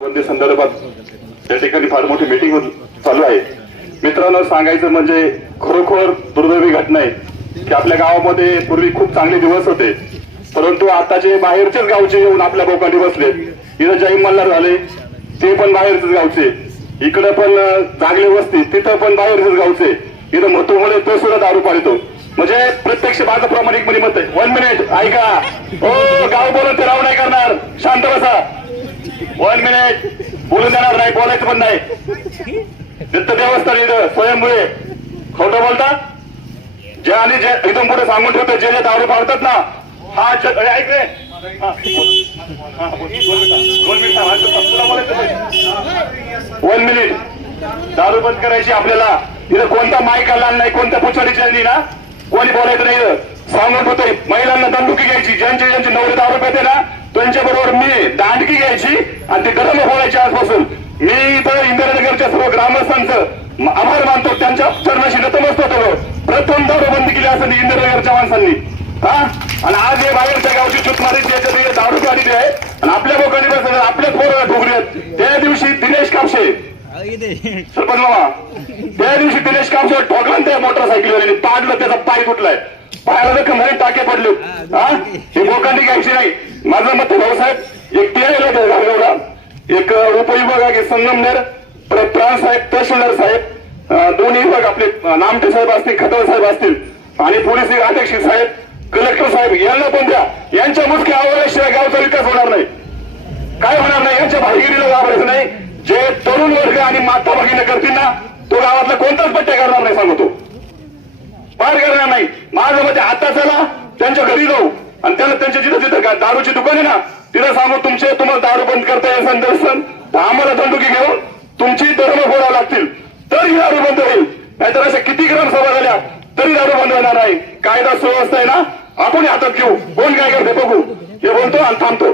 बंदी संदर्भात त्या ठिकाणी फार मोठी मीटिंग चालू आहे. मित्रांनो, सांगायचं म्हणजे खरोखर दुर्दैवी घटना आहे की आपल्या गावामध्ये पूर्वी खूप चांगले दिवस होते, परंतु आता जे बाहेरचेच गावचे येऊन आपल्या बोकांडी बसले. इथं जय मल्हार झाले, ते पण बाहेरचेच गावचे. इकडे पण जागले वस्ती, तिथं पण बाहेरचेच गावचे. इथं मथुरमुळे तो सुद्धा दारू पाळतो. म्हणजे प्रत्यक्ष माझं प्रामाणिकपणे मत आहे. 1 मिनिट ऐका. हो, गाव बोलून ते राव नाही करणार, शांत बसा. 1 मिनिट बोलून देणार नाही, बोलायचं पण नाही. दत्त देवस्थान इथं स्वयंमुळे खोटं बोलता जे आणि जे इथून पुढे सांगून ठेवतो, जे जे दारू पाळतात ना, हा ऐक रे. 1 मिनिट दारू बंद करायची आपल्याला. इथं कोणता माईक आला नाही, कोणत्या पुछाडीची आली ना, कोणी बोलायचं नाही. सांगून ठेवतोय, महिलांना दंडुकी घ्यायची. ज्यांचे ज्यांचे नवरे दारू पेते ना, त्यांच्या बरोबर मी दांडकी घ्यायची आणि ते गरम बोलायचे. आजपासून मी इथं इंदिरानगरच्या सर्व ग्रामस्थांचं आभार मानतो, त्यांच्या चरणाशी नतमस्तक होतो. प्रथम दारू बंदी केली असं इंदिरानगरच्या माणसांनी. आणि आज हे बाहेरच्या गावची चुतमारी त्याच्यात दारू काढली आहे आणि आपल्या लोकांनी बसले, आपल्या पोरं ठोकले आहेत. त्या दिवशी दिनेश कापशे सरपंच मामा, त्या दिवशी दिनेश कापशे ठोकला त्या मोटरसायकलवर, पाडलं, त्याचा पाय तुटलाय, पायाला जखम झाली, टाके पडले. हे बोकांडी घ्यायची नाही. माझं मत भाऊसाहेब, एक टीआयला एवढा एक उपविभाग आहे संगमनेर, प्राण साहेब, तहसीलदार साहेब, दोन्ही विभाग आपले नामटे साहेब असतील, खतवळ साहेब असतील आणि पोलीस अधीक्षक साहेब, कलेक्टर साहेब, यांना पण द्या. यांच्या मुख्य आव्हानाशिवाय गावचा विकास होणार नाही, काय होणार नाही. यांच्या भाईगिरीला घाबरायचं नाही. जे तरुण वर्ग आणि माता भगिनी करतील ना, तो गावातला कोणताच पट्ट्या करणार नाही, सांगतो, पार करणार नाही. माझं म्हणजे आता चला त्यांच्या घरी जाऊ आणि त्यांना त्यांच्या जिथं जिथं दारूची दुकान आहे ना, तिथं सांगू तुम्हाला दारू बंद करता येईल संदर्शन, आम्हाला दंडुकी घेऊन तुमची धर्म फोडावं लागतील, तर ही दारू बंद होईल. नाहीतर अशा किती ग्रामसभा झाल्या तरी दारू बंद होणार नाही. कायदा सुव्यवस्था आहे ना, आपण हातात घेऊ. कोण काय करते बघू. हे बोलतो आणि थांबतो.